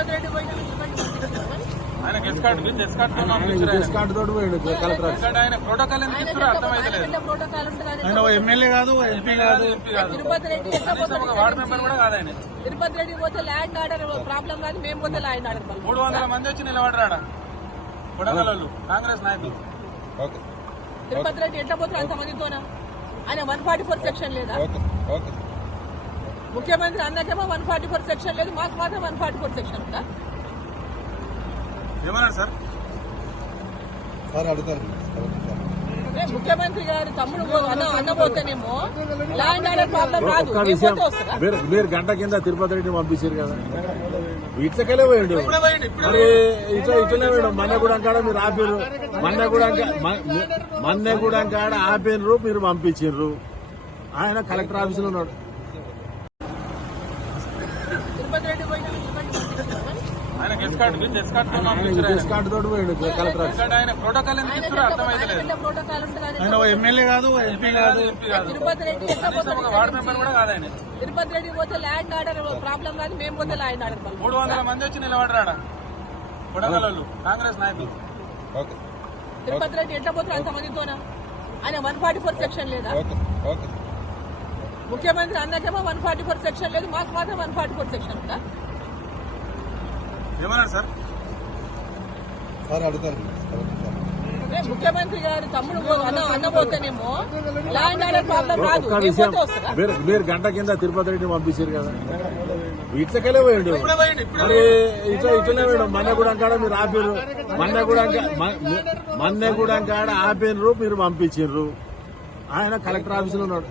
తిరుపతి రెడ్డి పోయిన ఆయన guest card తోటి పోయాడు కలెక్టర్. ఆయన ప్రోటోకాల్ ఎందుకు ఇస్తారో అర్థమైతలేదు. ప్రోటోకాల్ ఉంటుంది. ఆయన ఎమ్మెల్యే కాదు, ఎంపీ కాదు, తిరుపతి రెడ్డి వార్డు మెంబర్ కూడా కాదు. ఆయన తిరుపతి రెడ్డి పోతే ల్యాండ్ ఆర్డర్ ప్రాబ్లం కాదు, మేము పోతే ల్యాండ్ ఆర్డర్ 300 మంది వచ్చి నిలబడరాడా కొడగలలు కాంగ్రెస్ నాయకులు. తిరుపతి రెడ్డి ఎట్లా పోతారు అంతమందితోనా? ఆయన 144 సెక్షన్ లేదా? ముఖ్యమంత్రి అందరికేమో 144 సెక్షన్ లేదు, మాకు మాత్రం 144 సెక్షన్ ఉందా? ఏమన్నారు సార్? ముఖ్యమంత్రి గారు తమ్ముడు అన్నపోతేనేమో ల్యాండ్ ఆర్డర్ ప్రాబ్లం రాదు. మీరు గంట కింద తిరుపతి రెడ్డి పంపించారు కదా, ఇట్లకెళ్ళే పోయిండు. మరి ఇట్లనే పోయాడు. మన్నెగూడెం కాడ మీరు ఆపిర్రు, మన్నెగూడెం కాడ ఆపిర్రు, మీరు పంపించారు. ఆయన కలెక్టర్ ఆఫీసులో ఉన్నాడు. తిరుపతి రెడ్డి పోయిన ఆయన గెస్ట్ కార్డు తోటి పోయాడు కలెక్టర్. ఆయన ప్రోటోకాల్ ఎందుకు ఇస్తారో అర్థమైతలేదు. ప్రోటోకాల్ ఉంటుంది. ఆయన ఎమ్మెల్యే కాదు, ఎంపీ కాదు, తిరుపతి రెడ్డి ఎట్లా పోతారు? వార్డు మెంబర్ కూడా కాదు. ఆయన తిరుపతి రెడ్డి పోతే ల్యాండ్ ఆర్డర్ ప్రాబ్లం కాదు, మేము పోతే ల్యాండ్ ఆర్డర్ 300 మంది వచ్చి నిలబడరాడా కొడగలలు కాంగ్రెస్ నాయకులు. తిరుపతి రెడ్డి ఎట్లా పోతారు అంతమందితోనా? ఆయన 144 సెక్షన్ లేదా? ముఖ్యమంత్రి అందరికేమో 144 సెక్షన్ లేదు, మాకు మాత్రం 144 సెక్షన్ ఉందా? ఏమన్నారు సార్? ముఖ్యమంత్రి గారు తమ్ముడు అన్నపోతేనేమో ల్యాండ్ ఆర్డర్ ప్రాబ్లం రాదు. మీరు గంట కింద తిరుపతి రెడ్డి పంపించారు కదా, ఇట్లకెళ్ళే పోయిండు. మరి ఇట్లనే పోయాడు. మన్నెగూడెం కాడ మీరు ఆపిర్రు, మన్నెగూడెం కాడ ఆపిర్రు, మీరు పంపించారు. ఆయన కలెక్టర్ ఆఫీసులో ఉన్నాడు.